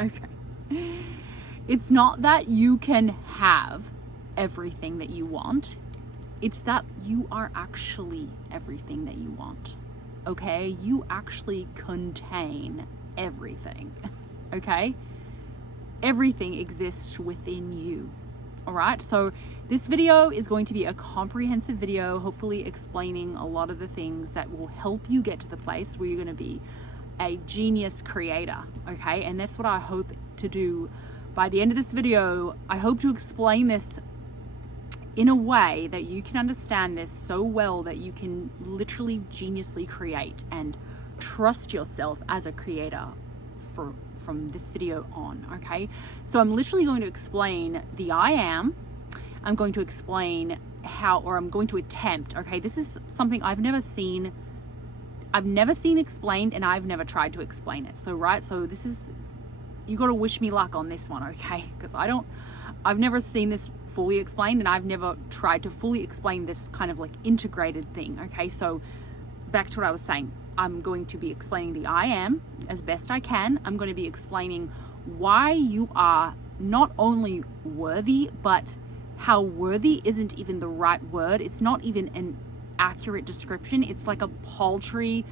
Okay. It's not that you can have everything that you want. It's that you are actually everything that you want. Okay? You actually contain everything. Okay? Everything exists within you. All right? So this video is going to be a comprehensive video, hopefully explaining a lot of the things that will help you get to the place where you're going to be a genius creator. Okay? And that's what I hope to do by the end of this video. I hope to explain this in a way that you can understand this so well that you can literally geniusly create and trust yourself as a creator from this video on. Okay, so I'm literally going to explain the I am. I'm going to explain how, or I'm going to attempt. Okay, this is something I've never seen explained, and I've never tried to explain it. So this is, you got to wish me luck on this one, okay? Because I've never seen this fully explained, and I've never tried to fully explain this kind of like integrated thing. Okay, so back to what I was saying. I'm going to be explaining the I am as best I can. I'm going to be explaining why you are not only worthy, but how worthy isn't even the right word. It's not even an accurate description. It's like a paltry,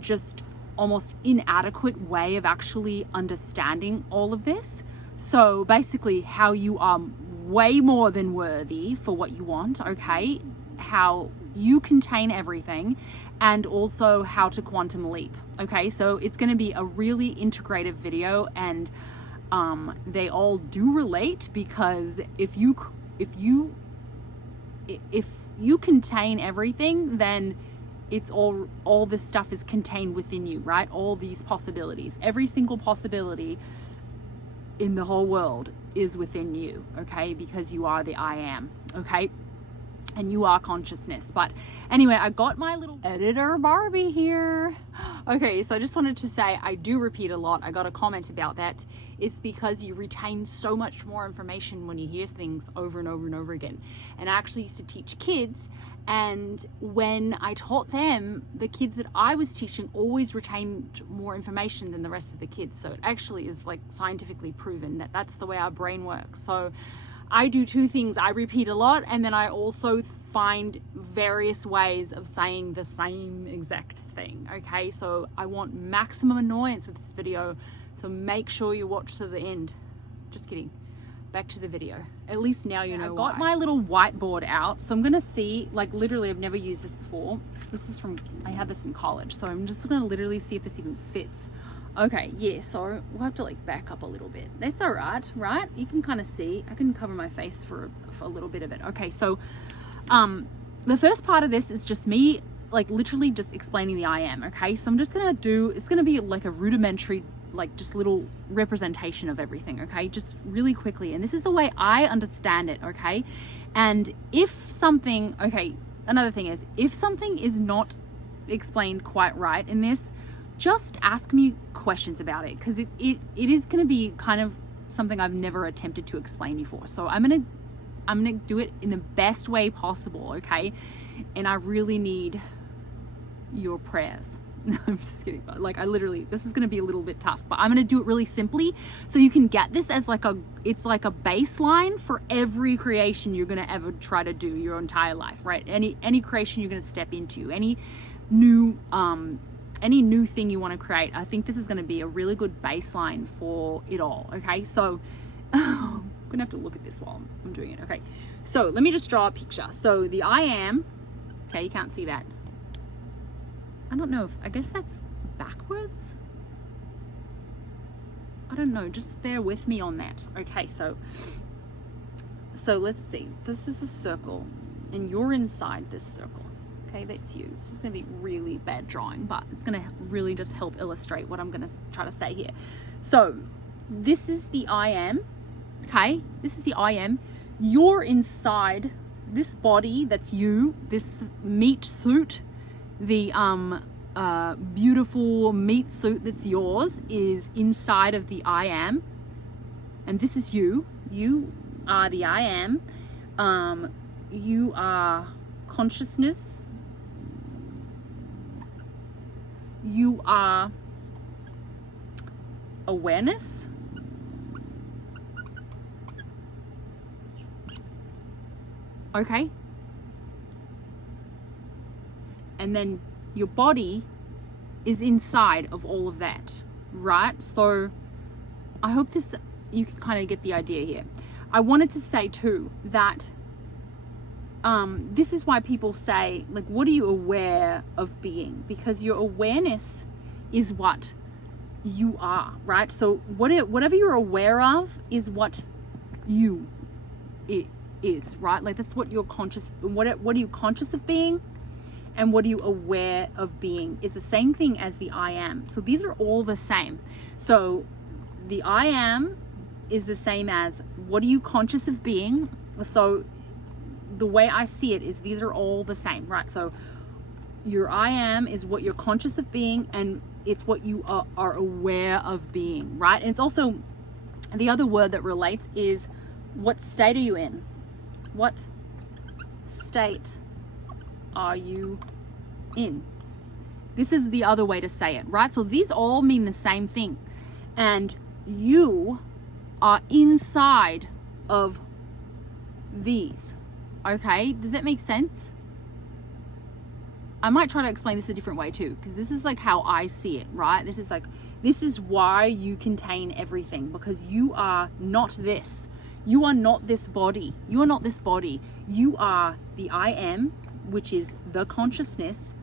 just almost inadequate way of actually understanding all of this. So basically how you are way more than worthy for what you want, okay? How you contain everything, and also how to quantum leap, okay? So it's going to be a really integrative video, and they all do relate, because if you contain everything, then it's all this stuff is contained within you, right? All these possibilities, every single possibility in the whole world is within you, okay? Because you are the I am, okay? And you are consciousness. But anyway, I got my little editor Barbie here. Okay, so I just wanted to say, I do repeat a lot. I got a comment about that. It's because you retain so much more information when you hear things over and over and over again. And I actually used to teach kids, and when I taught them, the kids that I was teaching always retained more information than the rest of the kids. So it actually is like scientifically proven that that's the way our brain works. So I do two things. I repeat a lot, and then I also find various ways of saying the same exact thing, okay? So I want maximum annoyance with this video, so make sure you watch to the end. Just kidding. Back to the video. At least now you know why. I got my little whiteboard out, so I'm gonna see, like literally I've never used this before. This is I had this in college, so I'm just gonna literally see if this even fits. Okay, yeah, so we'll have to like back up a little bit. That's all right, right? You can kind of see. I can cover my face for a little bit of it. Okay, so the first part of this is just me like literally just explaining the I am, okay? So I'm just gonna it's gonna be like a rudimentary, like just little representation of everything, okay? Just really quickly. And this is the way I understand it, okay? And if something, okay, another thing is, if something is not explained quite right in this, just ask me questions about it, because it is going to be kind of something I've never attempted to explain before. So I'm gonna do it in the best way possible, okay? And I really need your prayers. No, I'm just kidding. Like this is gonna be a little bit tough, but I'm gonna do it really simply, so you can get this as it's like a baseline for every creation you're gonna ever try to do your entire life, right? Any creation you're gonna step into, any new thing you want to create. I think this is going to be a really good baseline for it all, okay? So I'm gonna have to look at this while I'm doing it. Okay, so let me just draw a picture. So the I am, okay, you can't see that. I don't know, I guess that's backwards. I don't know, just bear with me on that. Okay, so let's see. This is a circle, and you're inside this circle. Okay, that's you. This is going to be really bad drawing, but it's going to really just help illustrate what I'm going to try to say here. So this is the I am, okay? This is the I am. You're inside this body that's you, this meat suit, the beautiful meat suit that's yours is inside of the I am. And this is you. You are the I am. You are consciousness. You are awareness. Okay? And then your body is inside of all of that, right? So I hope you can kind of get the idea here. I wanted to say too that this is why people say, like, what are you aware of being? Because your awareness is what you are, right? So whatever you're aware of is what you is, right? Like, that's what you're conscious. What are you conscious of being, and what are you aware of being is the same thing as the I am. So these are all the same. So the I am is the same as what are you conscious of being. So the way I see it is these are all the same, right? So your I am is what you're conscious of being, and it's what you are aware of being, right? And it's also, the other word that relates is, what state are you in? What state are you in? This is the other way to say it, right? So these all mean the same thing, and you are inside of these. Okay, does that make sense? I might try to explain this a different way too, because this is like how I see it, right? This is why you contain everything, because you are not this. You are not this body. You are not this body. You are the I am, which is the consciousness,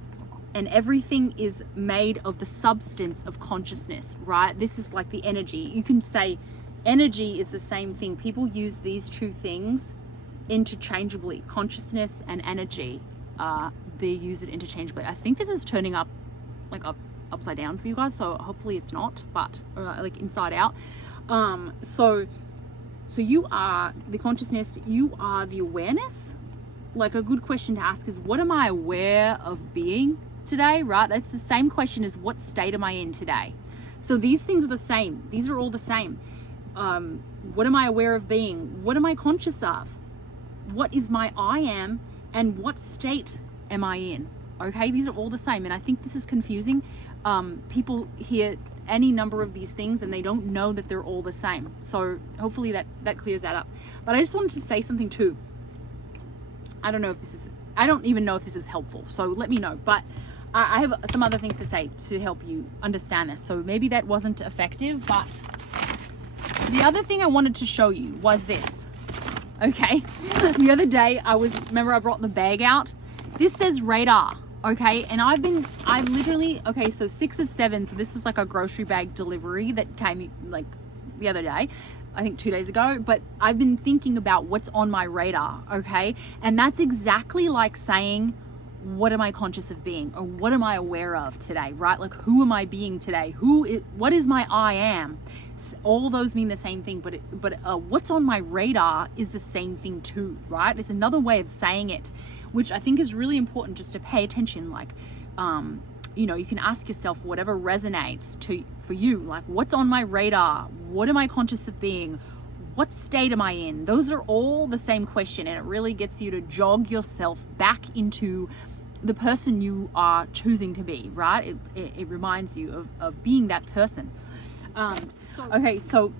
and everything is made of the substance of consciousness, right? This is like the energy. You can say energy is the same thing. People use these two things interchangeably. Consciousness and energy, they use it interchangeably. I think this is turning up like upside down for you guys, so hopefully it's not, but like inside out. So you are the consciousness, you are the awareness. Like, a good question to ask is, what am I aware of being today, right? That's the same question as, what state am I in today? So these things are the same. These are all the same. What am I aware of being? What am I conscious of? What is my I am, and what state am I in? Okay, these are all the same, and I think this is confusing. People hear any number of these things and they don't know that they're all the same. So hopefully that clears that up. But I just wanted to say something too. I don't even know if this is helpful, so let me know. But I have some other things to say to help you understand this. So maybe that wasn't effective, but the other thing I wanted to show you was this. Okay, the other day remember I brought the bag out. This says radar, okay, and I've literally, okay, so 6 of 7, so this was like a grocery bag delivery that came like the other day, I think 2 days ago, but I've been thinking about what's on my radar, okay, and that's exactly like saying, what am I conscious of being, or what am I aware of today, right? Like, who am I being today? What is my I am? All those mean the same thing, but what's on my radar is the same thing too, right? It's another way of saying it, which I think is really important just to pay attention. Like, you can ask yourself whatever resonates for you, like, what's on my radar? What am I conscious of being? What state am I in? Those are all the same question, and it really gets you to jog yourself back into the person you are choosing to be, right? It reminds you of being that person. So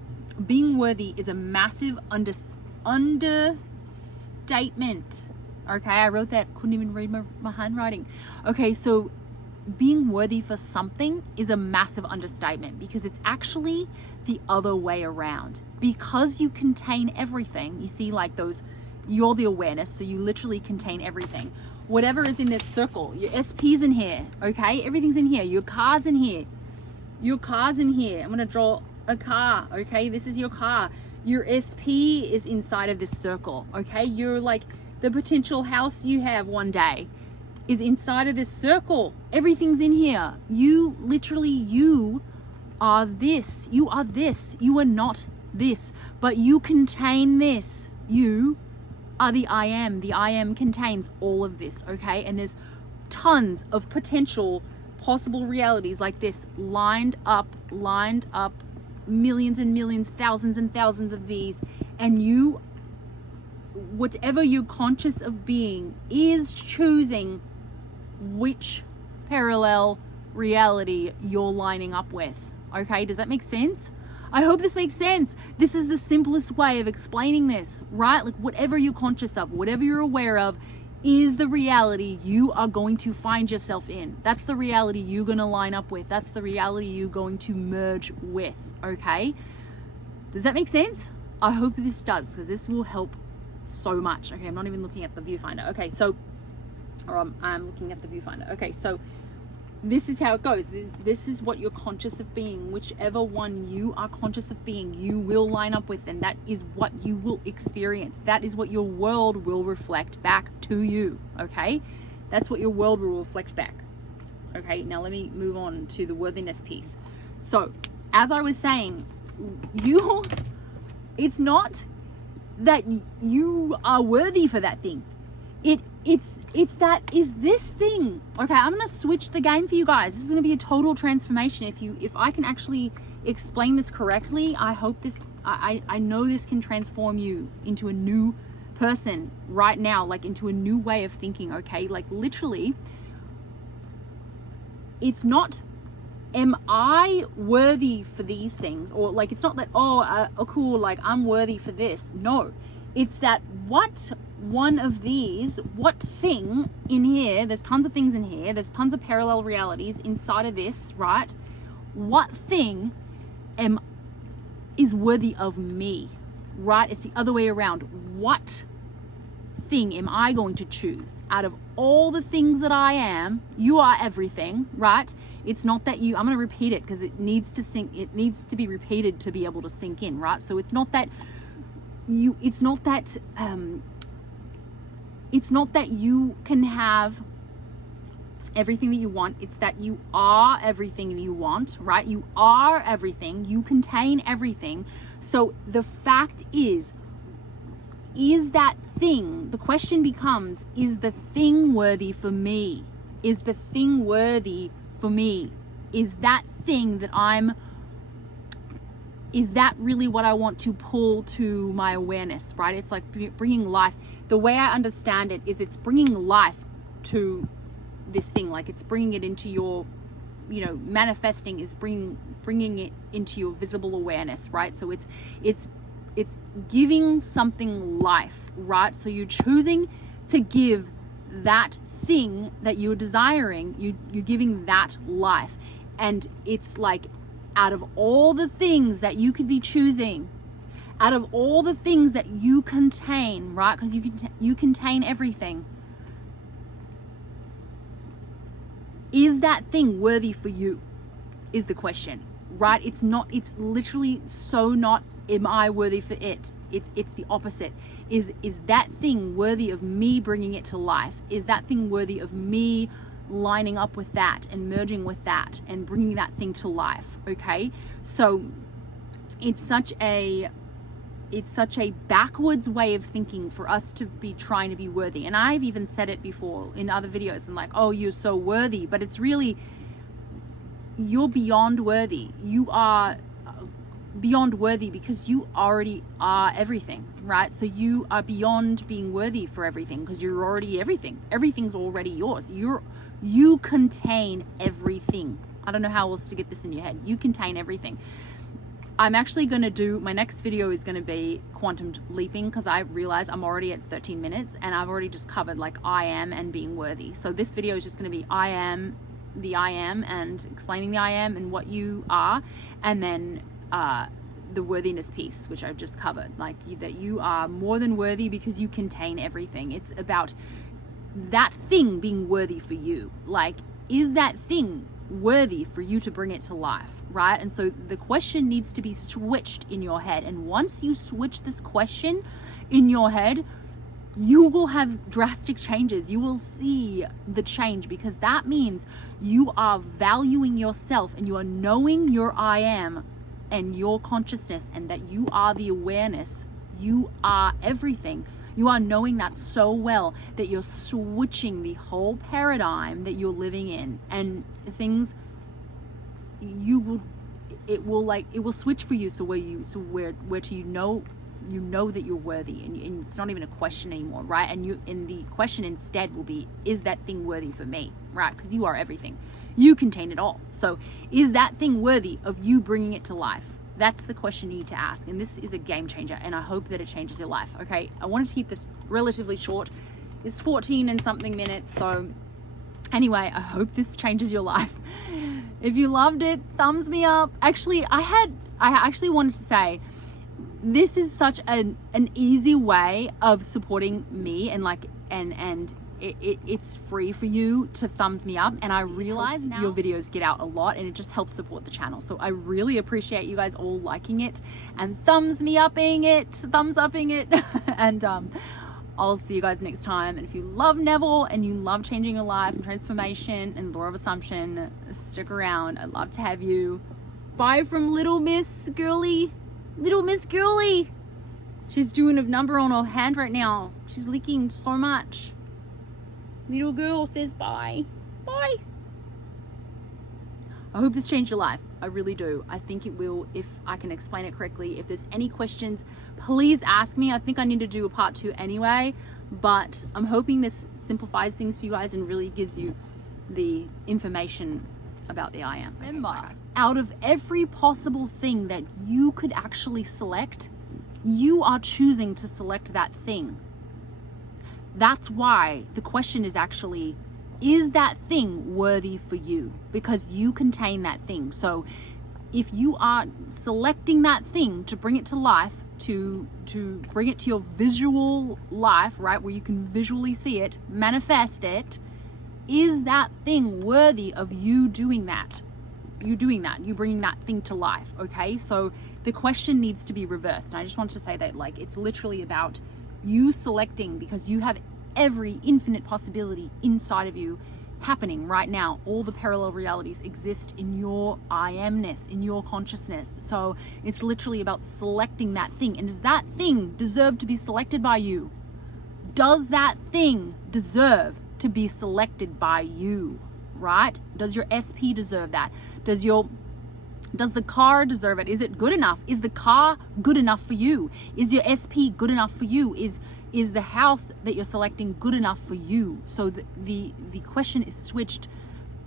being worthy is a massive understatement. Okay, I wrote that, couldn't even read my handwriting. Okay, so being worthy for something is a massive understatement, because it's actually the other way around. Because you contain everything, you see, like you're the awareness, so you literally contain everything. Whatever is in this circle, your SP's in here, okay? Everything's in here. Your car's in here. Your car's in here. I'm gonna draw a car, okay? This is your car. Your SP is inside of this circle, okay? You're like, the potential house you have one day is inside of this circle. Everything's in here. You are this. You are this. You are not this, but you contain this. You are the I am. The I am contains all of this, okay? And there's tons of potential possible realities like this lined up, millions and millions, thousands and thousands of these, and whatever you're conscious of being is choosing which parallel reality you're lining up with. Okay, does that make sense? I hope this makes sense. This is the simplest way of explaining this, right? Like whatever you're conscious of, whatever you're aware of, is the reality you are going to find yourself in. That's the reality you're going to line up with. That's the reality you're going to merge with, okay? Does that make sense? I hope this does, because this will help so much. Okay, I'm not even looking at the viewfinder. Okay, so, or I'm looking at the viewfinder. Okay, so this is how it goes. This is what you're conscious of being. Whichever one you are conscious of being, you will line up with, and that is what you will experience. That is what your world will reflect back to you, okay? That's what your world will reflect back. Okay, now let me move on to the worthiness piece. So, as I was saying, it's not that you are worthy for that thing. It's that is this thing. Okay, I'm gonna switch the game for you guys. This is gonna be a total transformation. If I can actually explain this correctly, I hope this, I know this can transform you into a new person right now, like into a new way of thinking, okay? Like literally, it's not, am I worthy for these things? Or like, it's not that, oh cool, like I'm worthy for this. No, it's that what thing in here, there's tons of things in here, there's tons of parallel realities inside of this, right? What thing is worthy of me, right? It's the other way around. What thing am I going to choose out of all the things that I am? You are everything, right? It's not that you, I'm going to repeat it because it needs to sink, it needs to be repeated to be able to sink in, right? So it's not that you, it's not that you can have everything that you want. It's that you are everything you want, right? You are everything. You contain everything. So the fact is that thing, the question becomes, is the thing worthy for me? Is the thing worthy for me? Is that thing that is that really what I want to pull to my awareness, right? It's like bringing life. The way I understand it is it's bringing life to this thing, like it's bringing it into your, manifesting is bringing it into your visible awareness, right? So it's giving something life, right? So you're choosing to give that thing that you're desiring, you're giving that life. And it's like, out of all the things that you could be choosing, out of all the things that you contain, right? Because you contain everything. Is that thing worthy for you? Is the question, right? It's not, it's literally so not, am I worthy for it? It's the opposite. Is that thing worthy of me bringing it to life? Is that thing worthy of me lining up with that and merging with that and bringing that thing to life? Okay, so it's such a backwards way of thinking for us to be trying to be worthy. And I've even said it before in other videos, and like, oh, you're so worthy, but it's really, you're beyond worthy. You are beyond worthy because you already are everything, right? So you are beyond being worthy for everything because you're already everything. Everything's already yours. You contain everything. I don't know how else to get this in your head. You contain everything. I'm actually going to do, my next video is going to be quantum leaping, because I realize I'm already at 13 minutes and I've already just covered like I am and being worthy. So this video is just going to be I am, and explaining the I am and what you are, and then the worthiness piece, which I've just covered, like that you are more than worthy because you contain everything. It's about that thing being worthy for you. Like, is that thing worthy for you to bring it to life, right? And so the question needs to be switched in your head. And once you switch this question in your head, you will have drastic changes. You will see the change, because that means you are valuing yourself and you are knowing your I am and your consciousness, and that you are the awareness. You are everything. You are knowing that so well that you're switching the whole paradigm that you're living in, and things it will switch for you. So where to you know that you're worthy, and it's not even a question anymore, right? And the question instead will be, is that thing worthy for me, right? Because you are everything. You contain it all. So is that thing worthy of you bringing it to life? That's the question you need to ask. And this is a game changer, and I hope that it changes your life. Okay, I wanted to keep this relatively short. It's 14 and something minutes. So anyway, I hope this changes your life. If you loved it, thumbs me up. Actually, I actually wanted to say, this is such an easy way of supporting me, and like, and it's free for you to thumbs me up, and I realize your videos get out a lot, and it just helps support the channel. So I really appreciate you guys all liking it and thumbs upping it and I'll see you guys next time. And if you love Neville and you love changing your life and transformation and law of assumption, stick around. I'd love to have you. Bye from little Miss Girly. Little Miss Girly. She's doing a number on her hand right now. She's licking so much. Little girl says bye. Bye. I hope this changed your life. I really do. I think it will, if I can explain it correctly. If there's any questions, please ask me. I think I need to do a part 2 anyway, but I'm hoping this simplifies things for you guys and really gives you the information about the I am. Remember, out of every possible thing that you could actually select, you are choosing to select that thing. That's why the question is actually, is that thing worthy for you? Because you contain that thing. So if you are selecting that thing to bring it to life, to bring it to your visual life, right, where you can visually see it, manifest it, is that thing worthy of you doing that? You bringing that thing to life, okay? So the question needs to be reversed. And I just want to say that, like, it's literally about you selecting, because you have every infinite possibility inside of you happening right now. All the parallel realities exist in your I amness, in your consciousness. So it's literally about selecting that thing. And does that thing deserve to be selected by you? Does that thing deserve to be selected by you, right? Does your SP deserve that? Does the car deserve it? Is it good enough? Is the car good enough for you? Is your SP good enough for you? Is the house that you're selecting good enough for you? So the question is switched.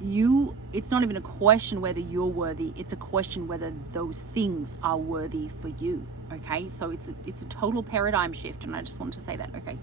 It's not even a question whether you're worthy, it's a question whether those things are worthy for you. Okay, so it's a total paradigm shift, and I just want to say that. Okay.